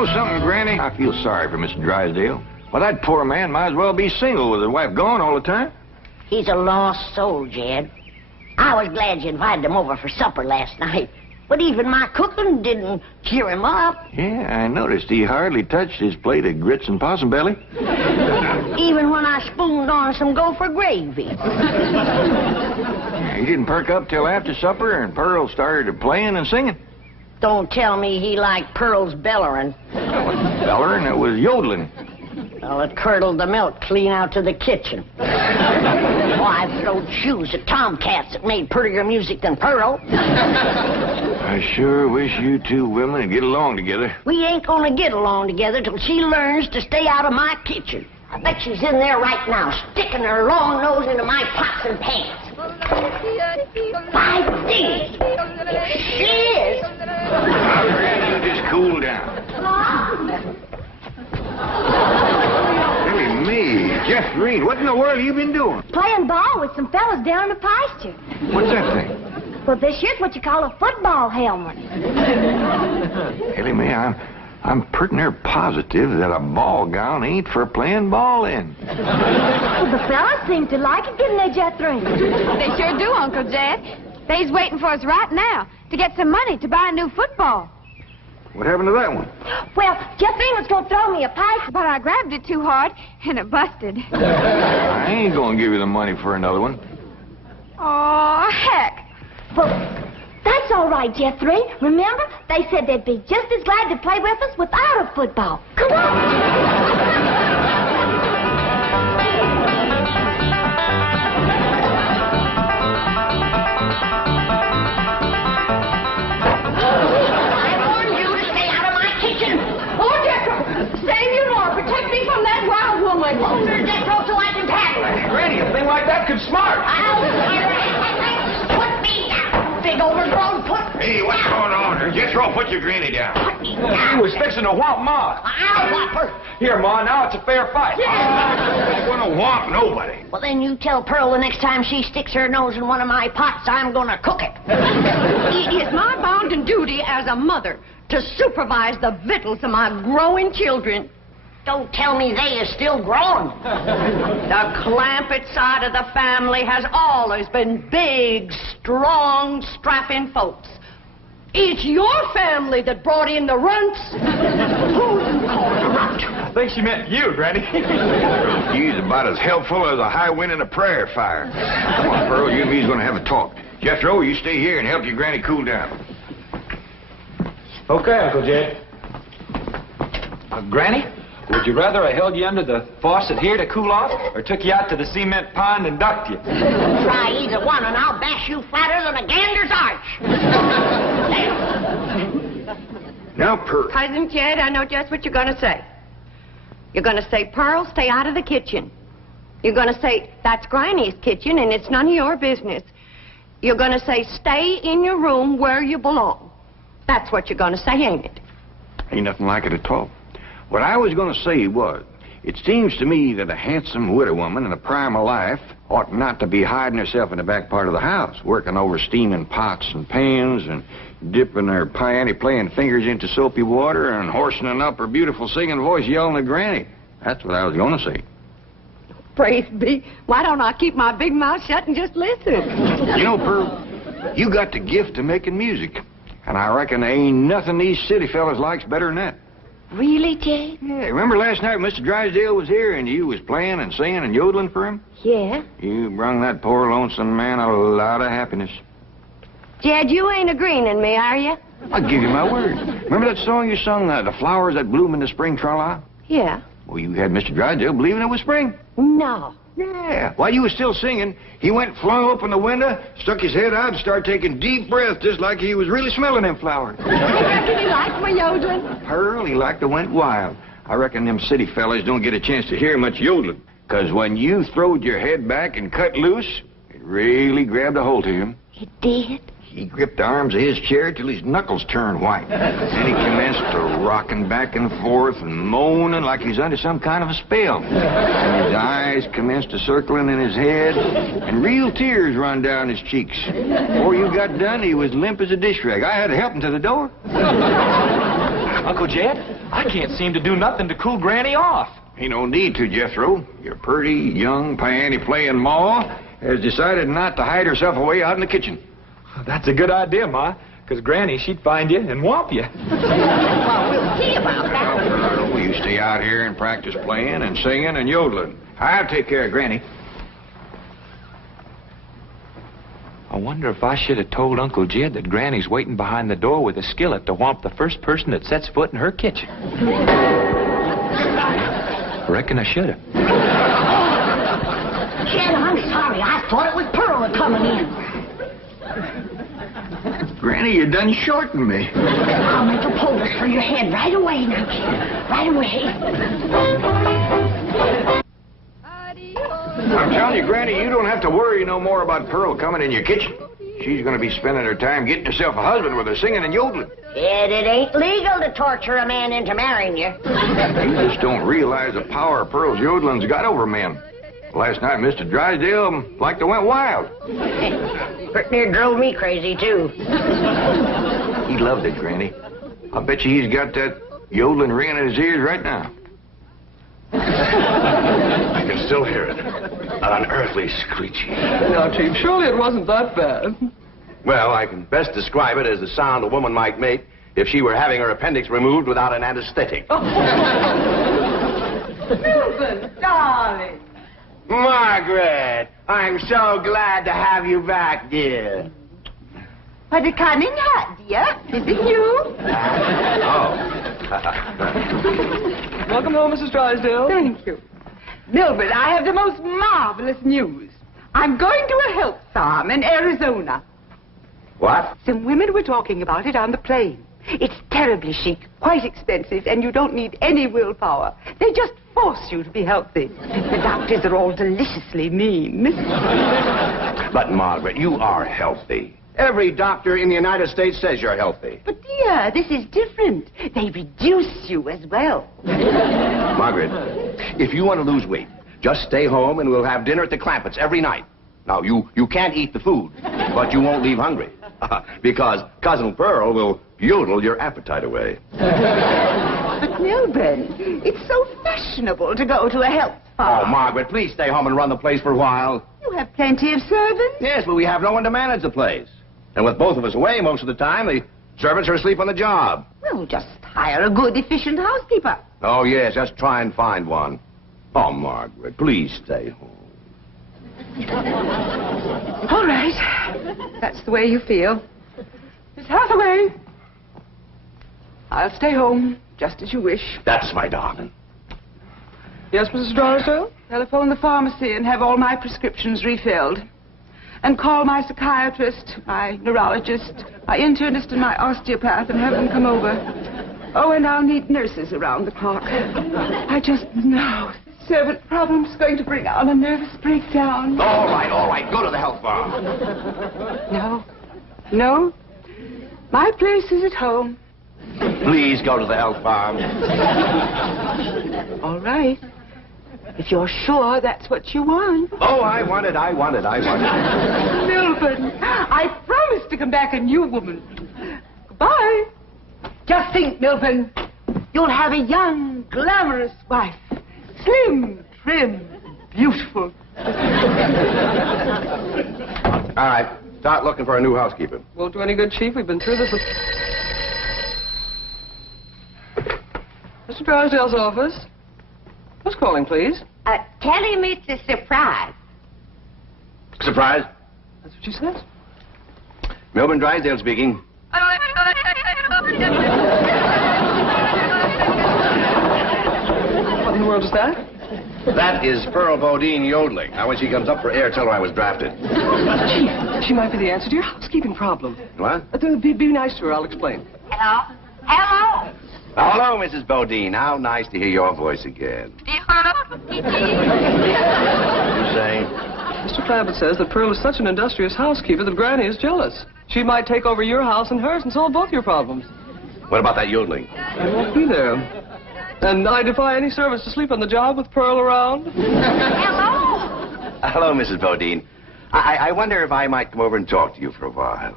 know something, Granny? I feel sorry for Mr. Drysdale. Well, that poor man might as well be single with his wife gone all the time. He's a lost soul, Jed. I was glad you invited him over for supper last night. But even my cooking didn't cheer him up. Yeah, I noticed he hardly touched his plate of grits and possum belly. Even when I spooned on some gopher gravy. He didn't perk up till after supper and Pearl started playing and singing. Don't tell me he liked Pearl's bellering. That wasn't bellering, it was yodeling. Well, it curdled the milk clean out to the kitchen. Oh, I've thrown shoes at tomcats that made prettier music than Pearl. I sure wish you two women would get along together. We ain't gonna get along together till she learns to stay out of my kitchen. I bet she's in there right now, sticking her long nose into my pots and pans. By D! She is. Now, Granny, you just cool down. Elly May, Jethro, what in the world have you been doing? Playing ball with some fellas down in the pasture. What's that thing? Well, this here's what you call a football helmet. Elly May, I'm pretty near positive that a ball gown ain't for playing ball in. Well, the fellas seem to like it, didn't they, Jethro? They sure do, Uncle Jed. They's waiting for us right now to get some money to buy a new football. What happened to that one? Well, Jethro was going to throw me a pass, But I grabbed it too hard, and it busted. I ain't gonna give you the money for another one. Oh, heck. Well, that's all right, Jethro. Remember, they said they'd be just as glad to play with us without a football. Come on. Hold her, Jethro, so I can tackle her. Granny, a thing like that could smart. Put me down, big overgrown foot. Hey, what's going on here? Jethro, put your granny down. Put me down. He was fixing to whomp Ma. I'll whop her. Here, Ma, now it's a fair fight. I'm gonna whomp nobody. Well, then you tell Pearl the next time she sticks her nose in one of my pots, I'm gonna cook it. It is my bounden duty as a mother to supervise the victuals of my growing children. Don't tell me they is still growing. The Clampetts side of the family has always been big, strong, strapping folks. It's your family that brought in the runts. Who you call a runt? I think she meant you, Granny. He's about as helpful as a high wind in a prairie fire. Come on, Pearl, you and me's gonna have a talk. Jethro, you stay here and help your granny cool down. Okay, Uncle Jed. Granny, would you rather I held you under the faucet here to cool off, or took you out to the cement pond and ducked you? Try either one, and I'll bash you flatter than a gander's arch. Now, Pearl. Cousin Jed, I know just what you're going to say. You're going to say, Pearl, stay out of the kitchen. You're going to say, that's Granny's kitchen, and it's none of your business. You're going to say, stay in your room where you belong. That's what you're going to say, ain't it? Ain't nothing like it at all. What I was going to say was, it seems to me that a handsome widow woman in the prime of life ought not to be hiding herself in the back part of the house, working over steaming pots and pans and dipping her panty-playing fingers into soapy water and hoarsening up her beautiful singing voice yelling at Granny. That's what I was going to say. Praise be. Why don't I keep my big mouth shut and just listen? You know, Pearl, you got the gift of making music, and I reckon there ain't nothing these city fellas likes better than that. Really, Jed? Yeah, remember last night Mr. Drysdale was here and you was playing and singing and yodeling for him? Yeah. You brung that poor lonesome man a lot of happiness. Jed, you ain't agreeing with me, are you? I'll give you my word. Remember that song you sung, The Flowers That Bloom in the Spring, tra-la? Yeah. Well, you had Mr. Drysdale believing it was spring. No. Yeah. While you was still singing, he went flung open the window, stuck his head out, and started taking deep breaths just like he was really smelling them flowers. Did he like my yodeling? Pearl, he like to went wild. I reckon them city fellas don't get a chance to hear much yodeling. 'Cause when you throwed your head back and cut loose, it really grabbed a hold of him. It did? He gripped the arms of his chair till his knuckles turned white. Then he commenced to rocking back and forth and moaning like he's under some kind of a spell. And his eyes commenced to circling in his head, and real tears run down his cheeks. Before you got done, he was limp as a dish rag. I had to help him to the door. Uncle Jed, I can't seem to do nothing to cool Granny off. Ain't no need to, Jethro. Your pretty, young, piano-playing Ma has decided not to hide herself away out in the kitchen. That's a good idea, Ma, because Granny, she'd find you and whomp you. Well, we'll see about that. Well, you stay out here and practice playing and singing and yodeling. I'll take care of Granny. I wonder if I should have told Uncle Jed that Granny's waiting behind the door with a skillet to whomp the first person that sets foot in her kitchen. Reckon I should have. Jed, I'm sorry. I thought it was Pearl coming in. Granny, you done shortened me. I'll make a poultice for your head right away now, Jed. Right away. I'm telling you, Granny, you don't have to worry no more about Pearl coming in your kitchen. She's going to be spending her time getting herself a husband with her singing and yodeling. Jed, it ain't legal to torture a man into marrying you. You just don't realize the power Pearl's yodeling's got over men. Last night, Mr. Drysdale like to went wild. Pretty near drove me crazy, too. He loved it, Granny. I bet you he's got that yodeling ringing in his ears right now. I can still hear it. An unearthly screeching. Now, Chief, surely it wasn't that bad. Well, I can best describe it as the sound a woman might make if she were having her appendix removed without an anesthetic. Milton, darling. Margaret, I'm so glad to have you back, dear. What a cunning hat, dear. Is it you? Welcome home, Mrs. Drysdale. Thank you. Milburn, I have the most marvelous news. I'm going to a health farm in Arizona. What? Some women were talking about it on the plane. It's terribly chic, quite expensive, and you don't need any willpower. They just force you to be healthy. The doctors are all deliciously mean. But, Margaret, you are healthy. Every doctor in the United States says you're healthy. But, dear, this is different. They reduce you as well. Margaret, if you want to lose weight, just stay home and we'll have dinner at the Clampetts every night. Now, you can't eat the food, but you won't leave hungry. Because Cousin Pearl will yodel your appetite away. But, Milburn, it's so fashionable to go to a health farm. Oh, Margaret, please stay home and run the place for a while. You have plenty of servants. Yes, but we have no one to manage the place. And with both of us away most of the time, the servants are asleep on the job. Well, just hire a good, efficient housekeeper. Oh, yes, just try and find one. Oh, Margaret, please stay home. All right. That's the way you feel. Miss Hathaway. I'll stay home, just as you wish. That's my darling. Yes, Mrs. Drysdale? Telephone the pharmacy and have all my prescriptions refilled. And call my psychiatrist, my neurologist, my internist, and my osteopath and have them come over. Oh, and I'll need nurses around the clock. I just know the servant problem's going to bring on a nervous breakdown. All right. Go to the health farm. No. My place is at home. Please go to the health farm. All right. If you're sure that's what you want. Oh, I want it. Milburn, I promise to come back a new woman. Goodbye. Just think, Milburn, you'll have a young, glamorous wife. Slim, trim, beautiful. All right. Start looking for a new housekeeper. Won't do any good, Chief. We've been through this with... Mr. Drysdale's office. Who's calling, please? Tell him it's a surprise. Surprise? That's what she says. Milburn Drysdale speaking. What in the world is that? That is Pearl Bodine yodeling. Now, when she comes up for air, tell her I was drafted. Chief, she might be the answer to your housekeeping problem. What? Be nice to her. I'll explain. Hello? Hello? Hello, Mrs. Bodine. How nice to hear your voice again. What are you saying? Mr. Clampett says that Pearl is such an industrious housekeeper that Granny is jealous. She might take over your house and hers and solve both your problems. What about that yodeling? I won't be there. And I defy any servants to sleep on the job with Pearl around. Hello? Hello, Mrs. Bodine. I wonder if I might come over and talk to you for a while.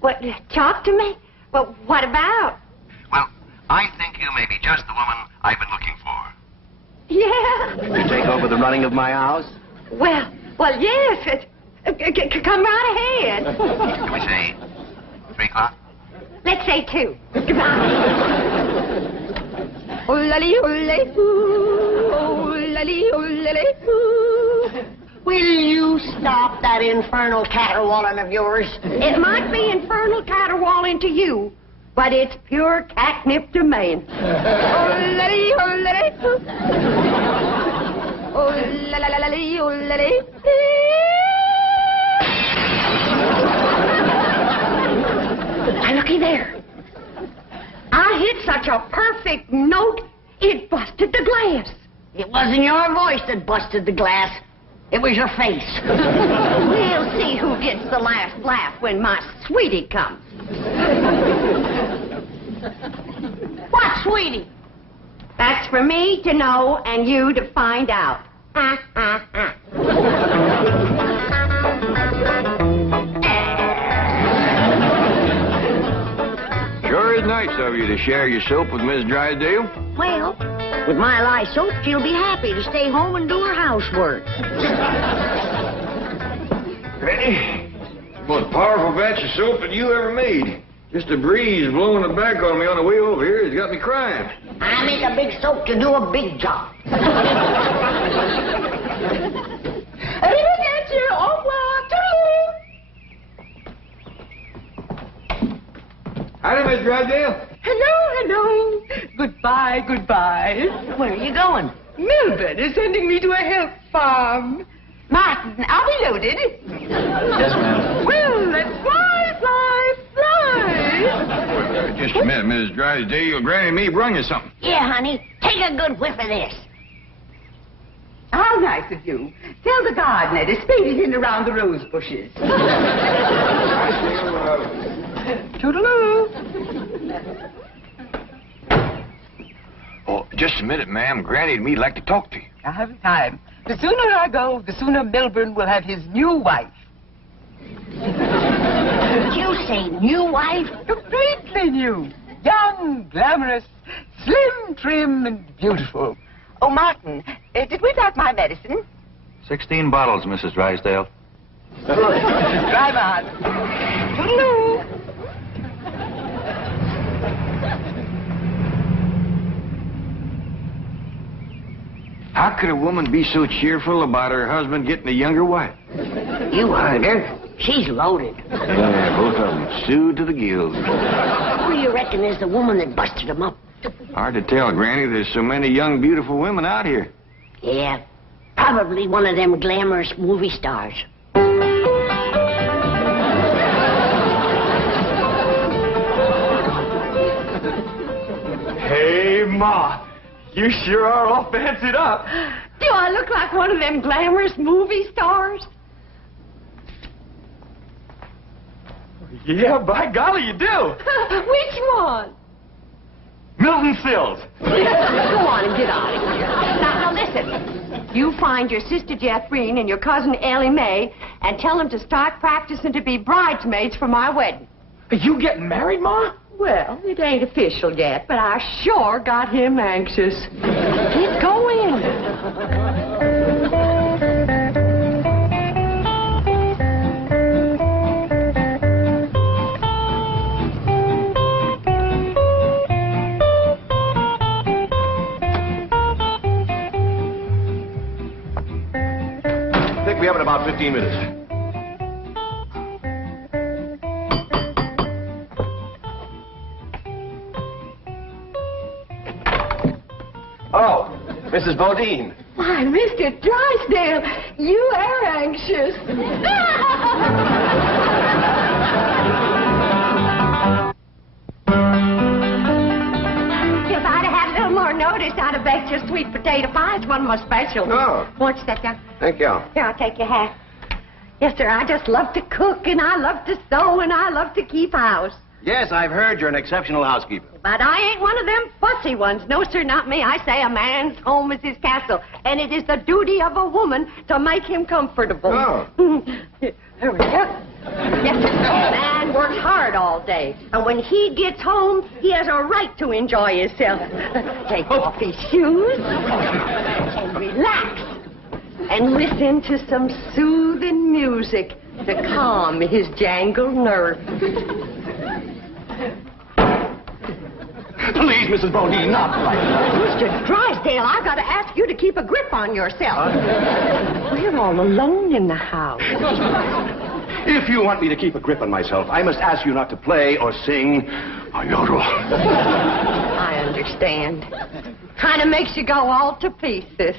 What, talk to me? Well, what about? Well, I think you may be just the woman I've been looking for. Yeah. You take over the running of my house? Well, yes. Come right ahead. Can we say 3 o'clock? Let's say 2. Will you stop that infernal caterwauling of yours? It might be infernal caterwauling to you, but it's pure catnip to me. Now, looky there. I hit such a perfect note, it busted the glass. It wasn't your voice that busted the glass. It was your face. We'll see who gets the last laugh when my sweetie comes. What, sweetie? That's for me to know and you to find out. Sure is nice of you to share your soap with Miss Drysdale. Well, with my lye soap, she'll be happy to stay home and do her housework. Ready? Most powerful batch of soap that you ever made. Just a breeze blowing it back on me on the way over here has got me crying. I make a big soap to do a big job. Howdy, Miss Drysdale. Hello. Goodbye. Where are you going? Melbourne is sending me to a help farm. Martin, I'll be loaded. Yes, ma'am. Well, let's fly. Just a minute, Miss Drysdale. Granny and me brung you something. Yeah, honey. Take a good whiff of this. How nice of you. Tell the gardener to spade it in around the rose bushes. Toodaloo. Oh, just a minute, ma'am. Granny and me'd like to talk to you. I haven't time. The sooner I go, the sooner Melbourne will have his new wife. Did you say new wife? Completely new. Young, glamorous, slim, trim, and beautiful. Oh, Martin, did we pack my medicine? 16 bottles, Mrs. Drysdale. Good. Drive on. Toodaloo. How could a woman be so cheerful about her husband getting a younger wife? You heard her. She's loaded. Yeah, both of them. Sued to the gills. Who do you reckon is the woman that busted them up? Hard to tell, Granny. There's so many young, beautiful women out here. Yeah, probably one of them glamorous movie stars. Hey, Ma. You sure are all fancied up. Do I look like one of them glamorous movie stars? Yeah, by golly, you do. Which one? Milton Sills. Go on and get out of here. Now, listen. You find your sister Jethrine and your cousin Elly May and tell them to start practicing to be bridesmaids for my wedding. Are you getting married, Ma? Well, it ain't official yet, but I sure got him anxious. Get going. Pick me up in about 15 minutes. Oh, Mrs. Bodine. Why, Mr. Drysdale, you are anxious. If I'd had a little more notice, I'd have baked your sweet potato pie. It's one of my specials. Oh. Won't you sit down? Thank you. Here, I'll take your hat. Yes, sir, I just love to cook, and I love to sew, and I love to keep house. Yes, I've heard you're an exceptional housekeeper. But I ain't one of them fussy ones. No, sir, not me. I say a man's home is his castle, and it is the duty of a woman to make him comfortable. Oh. Here we go. Yes, a man works hard all day. And when he gets home, he has a right to enjoy himself. Take off his shoes and relax. And listen to some soothing music to calm his jangled nerves. Please, Mrs. Bodine, not like that. Mr. Drysdale, I've got to ask you to keep a grip on yourself. We're all alone in the house. If you want me to keep a grip on myself, I must ask you not to play or sing or yodel. I understand. Kind of makes you go all to pieces.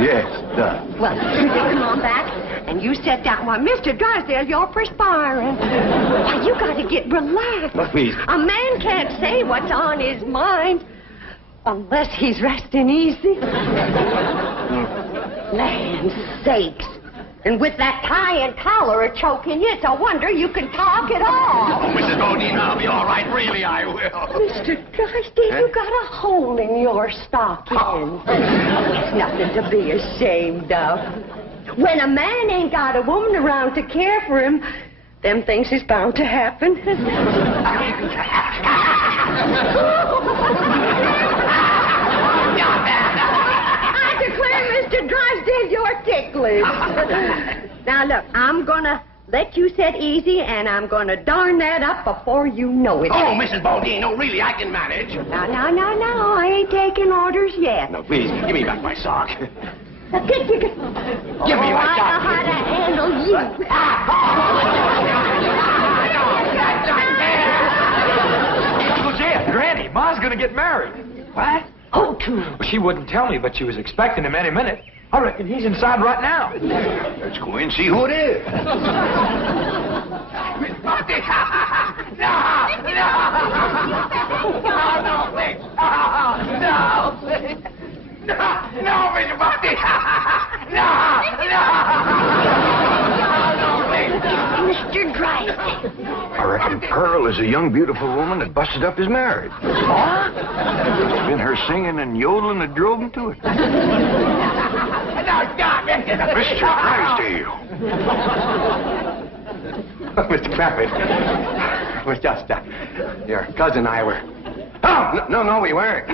Yes, it does. Well, come on back, and you sit down. Why, Mr. Drysdale, you're perspiring. Why, you got to get relaxed. Well, please. A man can't say what's on his mind unless he's resting easy. Land's sakes. And with that tie and collar choking you, it's a wonder you can talk at all. Oh, Mrs. Bodine, I'll be all right. Really, I will. Mr. Drysdale, you got a hole in your stocking. It's nothing to be ashamed of. When a man ain't got a woman around to care for him, them things is bound to happen. I declare, Mr. Drysdale, you're ticklish. Now, look, I'm gonna let you sit easy, and I'm gonna darn that up before you know it. Oh, Mrs. Bodine, no, really, I can manage. No, I ain't taking orders yet. No, please, give me back my sock. Give me my I know how to handle you. Uncle Jed, Granny, Ma's gonna get married. What? Oh, too. Well, she wouldn't tell me, but she was expecting him any minute. I reckon he's inside right now. Let's go in and see who it is. No, Mr. Buffy! Mr. Drysdale. I reckon Pearl is a young, beautiful woman that busted up his marriage. What? It's been her singing and yodeling that drove him to it. Mr. Drysdale. Mr. Clampett, it was just, your cousin and I were... Oh, no, we weren't.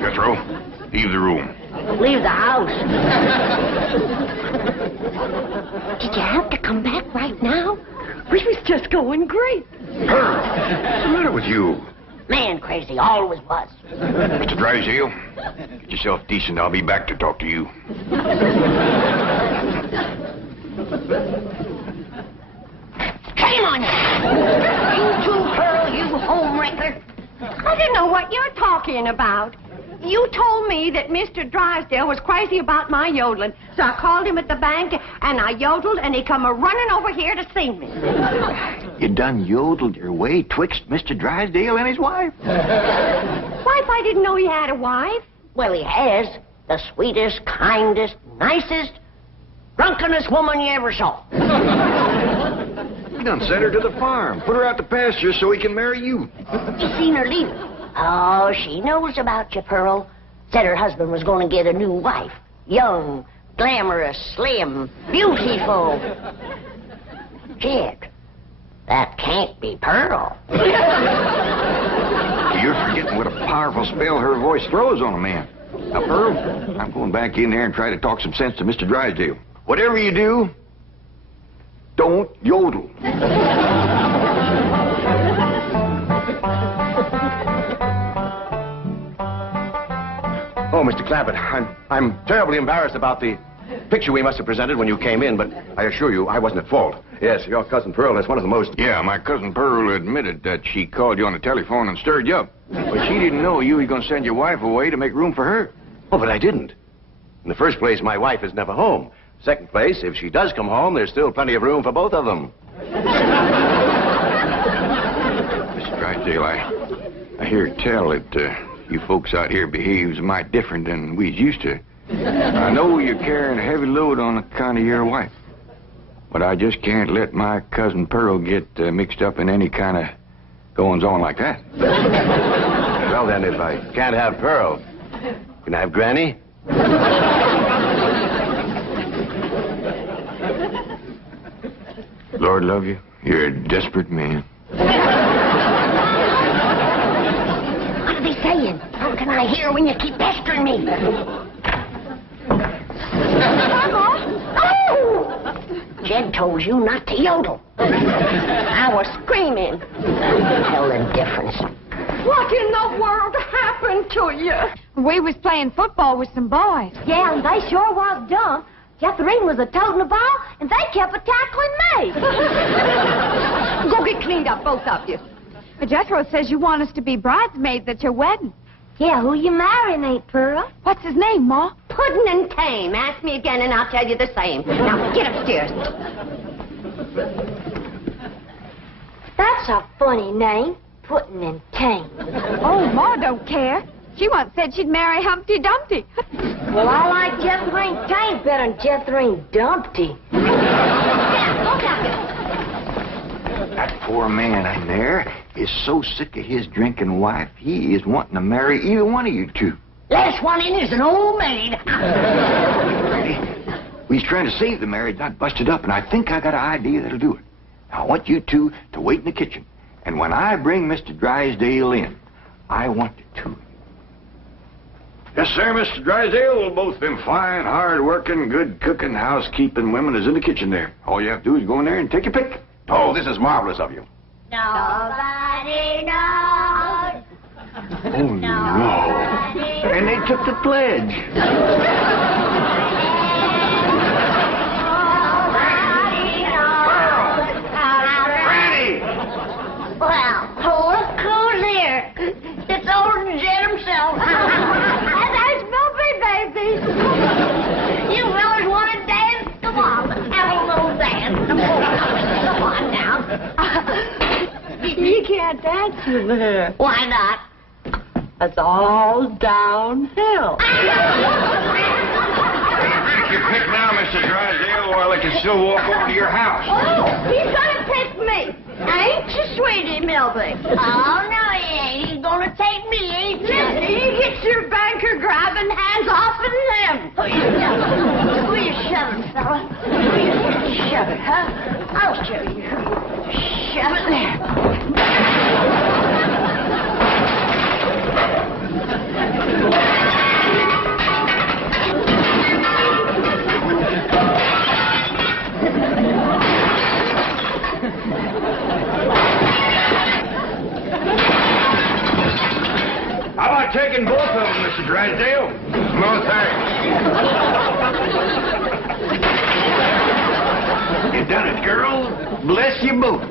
Jethro, leave the room. Leave the house. Did you have to come back right now? We was just going great. Pearl, what's the matter with you? Man crazy, always was. Mr. Drysdale, get yourself decent. I'll be back to talk to you. Shame on you. You too, Pearl, you homewrecker. I don't know what you're talking about. You told me that Mr. Drysdale was crazy about my yodeling, so I called him at the bank, and I yodeled, and he come a-running over here to see me. You done yodeled your way twixt Mr. Drysdale and his wife? Wife, I didn't know he had a wife. Well, he has. The sweetest, kindest, nicest, drunkenest woman you ever saw. You done sent her to the farm. Put her out to pasture so he can marry you. You seen her leave? Oh, she knows about you, Pearl. Said her husband was going to get a new wife. Young, glamorous, slim, beautiful. Jed, that can't be Pearl. You're forgetting what a powerful spell her voice throws on a man. Now, Pearl, I'm going back in there and try to talk some sense to Mr. Drysdale. Whatever you do, don't yodel. Oh, Mr. Clampett, I'm terribly embarrassed about the picture we must have presented when you came in, but I assure you I wasn't at fault. Yes, your cousin Pearl is one of the most... Yeah, my cousin Pearl admitted that she called you on the telephone and stirred you up. But she didn't know you were going to send your wife away to make room for her. Oh, but I didn't. In the first place, my wife is never home. Second place, if she does come home, there's still plenty of room for both of them. Mr. Drysdale, I hear tell that you folks out here behaves mighty different than we's used to. I know you're carrying a heavy load on account of your wife. But I just can't let my cousin Pearl get mixed up in any kind of goings-on like that. Well, then, if I can't have Pearl, can I have Granny? Lord love you. You're a desperate man. What are they saying? How can I hear when you keep pestering me? Oh! Jed told you not to yodel. I was screaming. Hell indifference. What in the world happened to you? We was playing football with some boys. Yeah, and they sure was dumb. Jethro was a toting the ball, and they kept a-tackling me. Go get cleaned up, both of you. But Jethro says you want us to be bridesmaids at your wedding. Yeah, who you marrying, Aunt Pearl? What's his name, Ma? Puddin' and tame. Ask me again and I'll tell you the same. Now, get upstairs. That's a funny name, Puddin' and Tame. Oh, Ma don't care. She once said she'd marry Humpty Dumpty. Well, I like Jethro Tame better than Jethro Dumpty. That poor man in there is so sick of his drinking wife, he is wanting to marry either one of you two. Last one in is an old maid. He's trying to save the marriage, not bust it up, and I think I got an idea that'll do it. Now, I want you two to wait in the kitchen, and when I bring Mr. Drysdale in, I want the two of you. Yes, sir, Mr. Drysdale. Both them fine, hard-working, good-cooking, housekeeping women is in the kitchen there. All you have to do is go in there and take your pick. Oh, this is marvelous of you. Nobody knows. Oh, no. And they took the pledge. Well, look who's here. It's old Jed himself. And there's Bobby, baby. You fellas want to dance? Come on, let's have a little dance. Come on now. You can't dance with her. Why not? It's all downhill. Take your pick now, Mr. Drysdale, while I can still walk over to your house. Oh, he's gonna pick me. Ain't you, sweetie Milby? Oh, no, he ain't. He's gonna take me, ain't you? He gets your banker grabbing hands off of him. Will you shove it, fella? Will you shove it, huh? I'll show you. Shove it there. How about taking both of them, Mr. Drysdale? No, thanks. You done it, girls. Bless you both.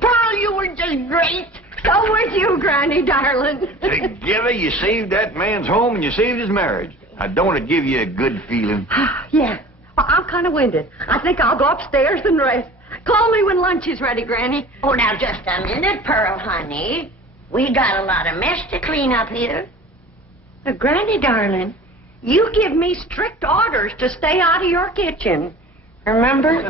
Pearl, you were just great. So with you, Granny, darling. Together, you saved that man's home and you saved his marriage. Now, don't it give you a good feeling? Yeah. Well, I'm kind of winded. I think I'll go upstairs and rest. Call me when lunch is ready, Granny. Oh, now, just a minute, Pearl, honey. We got a lot of mess to clean up here. Granny, darling, you give me strict orders to stay out of your kitchen. Remember?